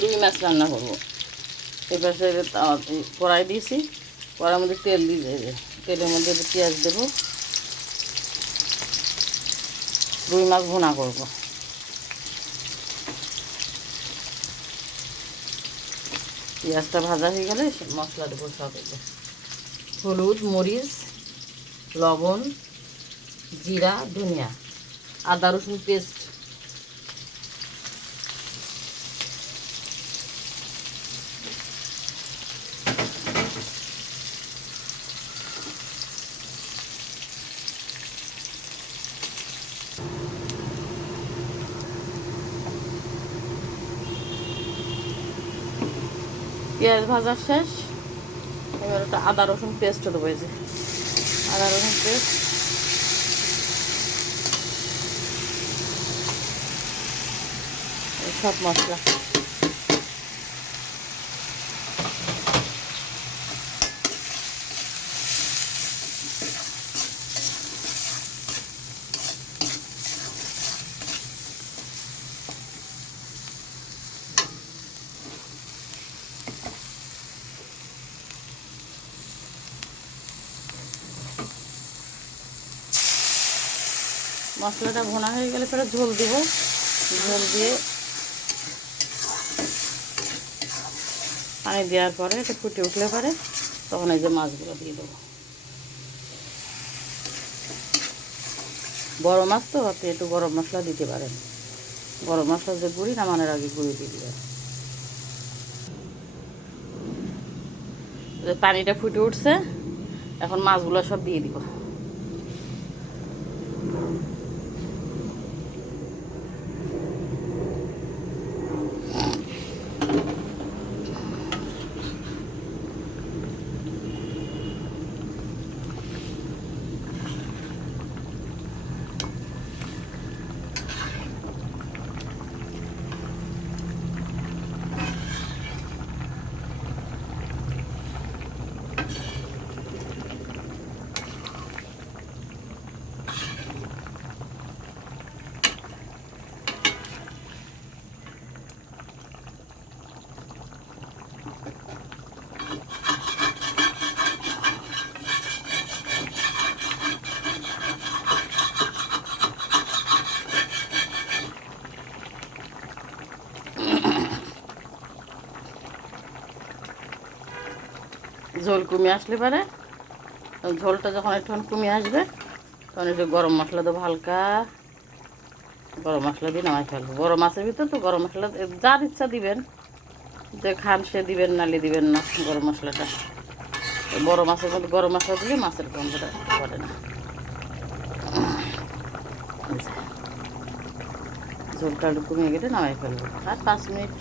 রুই মাছ রান্না করবো। এপাশে কড়াই দিয়েছি, কড়াইয়ের মধ্যে তেল দিয়ে তেলের মধ্যে পেঁয়াজ দেবো, রুই মাছ ভুনা করবো। পেঁয়াজটা ভাজা হয়ে গেলে মশলা দেবো সব, হলুদ, মরিচ, লবণ, জিরা, ধনিয়া, আদা রসুন পেস্ট, পেঁয়াজ ভাজা শেষ। এবার একটা আদা রসুন পেস্ট দেবো, এই যে আদা রসুন পেস্ট, সব মশলা। মশলাটা ভোনা হয়ে গেলে পরে ঝোল দেব, ঝোল দিয়ে পানি দেওয়ার পরে এটা ফুটে উঠলে পরে তখন এই যে মাছগুলো দিয়ে দেবো। বড় মাছ তো আপনি একটু গরম মশলা দিতে পারেন, গরম মশলা যে গুঁড়ি নামানোর আগে গুঁড়ি দিয়ে দেবেন। পানিটা ফুটে উঠছে, এখন মাছগুলো সব দিয়ে দিব। ঝোল কমে আসলে পারে, ঝোলটা যখন একটু কমে আসবে তখন একটু গরম মশলা দেবো, হালকা গরম মশলা দিয়ে নামাই ফেলবো। বড় মাছের ভিতর তো গরম মশলা যার ইচ্ছা দিবেন, যে খান সে দিবেন, নালে দিবেন না গরম মশলাটা। বড় মাছের মধ্যে গরম মশলা দিলে মাছের গন্ধটা করে না। ঝোলটা একটু কমিয়ে গেলে নামাই ফেলবো, আর 5 মিনিট।